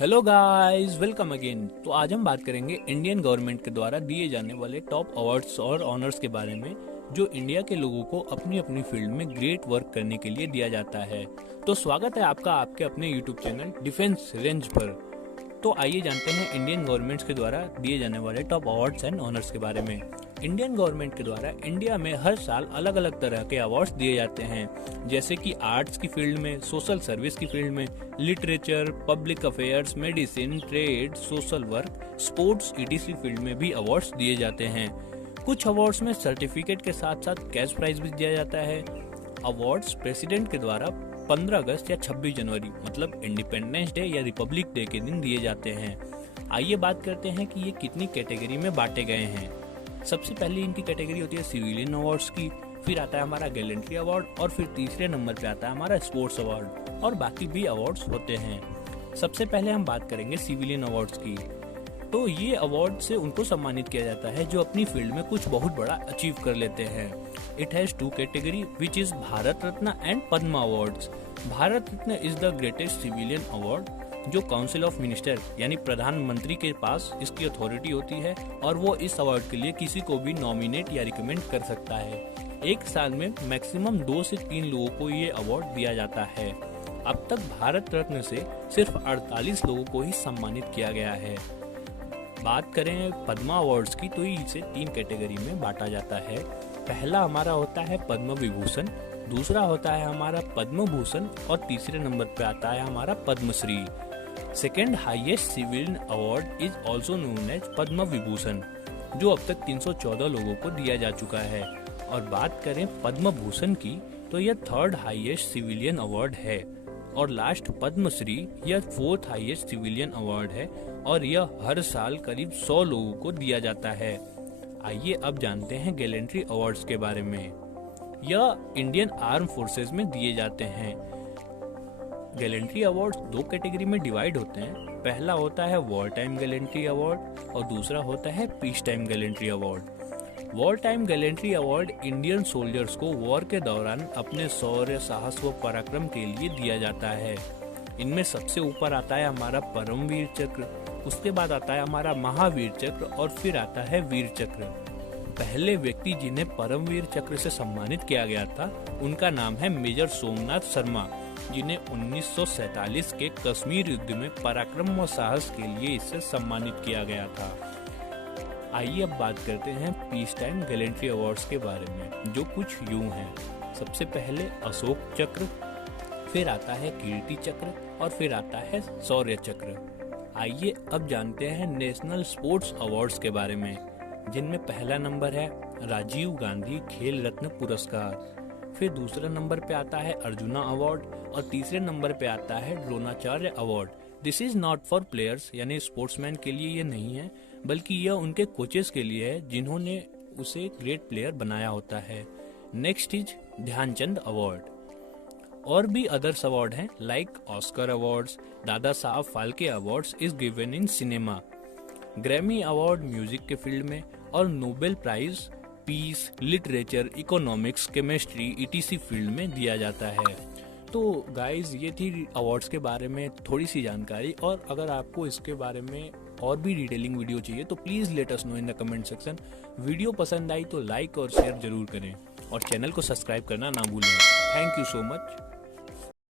Hello guys, welcome again. तो आज हम बात करेंगे इंडियन गवर्नमेंट के द्वारा दिए जाने वाले टॉप अवार्ड्स और ऑनर्स के बारे में, जो इंडिया के लोगों को अपनी अपनी फील्ड में ग्रेट वर्क करने के लिए दिया जाता है। तो स्वागत है आपका आपके अपने यूट्यूब चैनल डिफेंस रेंज पर। तो आइए जानते हैं इंडियन गवर्नमेंट के द्वारा दिए जाने वाले टॉप अवार्ड्स एंड ऑनर्स के बारे में। इंडियन गवर्नमेंट के द्वारा इंडिया में हर साल अलग अलग तरह के अवार्ड्स दिए जाते हैं, जैसे कि आर्ट्स की फील्ड में, सोशल सर्विस की फील्ड में, literature, public affairs, medicine, trade, social work, sports etc field में भी अवार्ड्स दिए जाते हैं। कुछ अवार्ड्स में सर्टिफिकेट के साथ साथ कैश प्राइज भी दिया जाता है। अवार्ड्स प्रेसिडेंट के द्वारा 15 अगस्त या 26 जनवरी मतलब इंडिपेंडेंस डे या रिपब्लिक डे के दिन दिए जाते हैं। आइए बात करते हैं कि ये कितनी कैटेगरी में बांटे गए हैं। सबसे पहले इनकी कैटेगरी होती है सिविलियन अवार्ड्स की, फिर आता है हमारा गैलेंट्री अवार्ड और फिर तीसरे नंबर पे आता है हमारा स्पोर्ट्स अवार्ड और बाकी भी अवार्ड्स होते हैं। सबसे पहले हम बात करेंगे सिविलियन अवार्ड्स की। तो ये अवार्ड से उनको सम्मानित किया जाता है जो अपनी फील्ड में कुछ बहुत बड़ा अचीव कर लेते हैं। It has to category which is Bharat Ratna and Padma awards. Bharat Ratna is the greatest civilian award जो काउंसिल ऑफ मिनिस्टर यानी प्रधानमंत्री के पास इसकी अथॉरिटी होती है और वो इस अवार्ड के लिए किसी को भी नॉमिनेट या रिकमेंड कर सकता है। एक साल में मैक्सिमम 2 से 3 लोगों को ये अवार्ड दिया जाता है। अब तक भारत रत्न से सिर्फ 48 लोगों को ही सम्मानित किया गया है। बात करें पद्मा अवार्ड्स की तो इसे 3 कैटेगरी में बांटा जाता है। पहला हमारा होता है पद्म विभूषण, दूसरा होता है हमारा पद्म भूषण और तीसरे नंबर पे आता है हमारा Padmashri. Second highest civilian award is also known as Padma Vibhushan, जो अब तक 314 लोगों को दिया जा चुका है। और बात करें पद्म भूषण की तो यह 3rd हाईएस्ट सिविलियन अवार्ड है और लास्ट पद्मश्री यह 4th हाईएस्ट सिविलियन अवार्ड है और यह हर साल करीब 100 लोगों को दिया जाता है। आइए अब जानते हैं गैलेंट्री अवार्ड्स के बारे में। यह इंडियन आर्म फोर्सेस में दिए जाते हैं। गैलेंट्री अवार्ड्स 2 कैटेगरी में डिवाइड होते हैं। पहला होता है वॉर टाइम गैलेंट्री अवार्ड और दूसरा होता है peace time gallantry award. War time gallantry award Indian soldiers को वॉर के दौरान अपने शौर्य, साहस व पराक्रम के लिए दिया जाता है। इनमें सबसे ऊपर आता है हमारा परमवीर चक्र, उसके बाद आता है हमारा महावीर चक्र और फिर आता है वीर चक्र। पहले व्यक्ति जिन्हें परमवीर चक्र से सम्मानित किया गया था उनका नाम है मेजर सोमनाथ शर्मा, जिन्हें 1947 के कश्मीर युद्ध में पराक्रम व साहस के लिए इससे सम्मानित किया गया था। आइए अब बात करते हैं पीस टाइम गैलेंट्री अवार्ड्स के बारे में, जो कुछ यूं हैं। सबसे पहले अशोक चक्र, फिर आता है कीर्ति चक्र और फिर आता है शौर्य चक्र। आइए अब जानते हैं नेशनल स्पोर्ट्स अवार्ड्स के बारे में, जिनमें पहला नंबर है राजीव गांधी खेल रत्न पुरस्कार, फिर दूसरा नंबर पे आता है अर्जुना अवार्ड और तीसरे नंबर पे आता है Dronacharya award. This is not for players यानी स्पोर्ट्समैन के लिए ये नहीं है, बल्कि यह उनके कोचेस के लिए है जिन्होंने उसे ग्रेट प्लेयर बनाया होता है। Next is Dhyanchand award. और भी अदर्स अवार्ड हैं like Oscar awards, Dada Saheb Phalke awards is given in cinema, Grammy award music के फील्ड में और Nobel prize peace, literature, economics, chemistry etc field में दिया जाता है। तो गाइज ये थी अवार्ड्स के बारे में थोड़ी सी जानकारी, और अगर आपको इसके बारे में और भी डिटेलिंग वीडियो चाहिए तो please let us know in the comment section. Video पसंद आई तो लाइक और शेयर जरूर करें और चैनल को सब्सक्राइब करना ना भूलें। Thank you so much.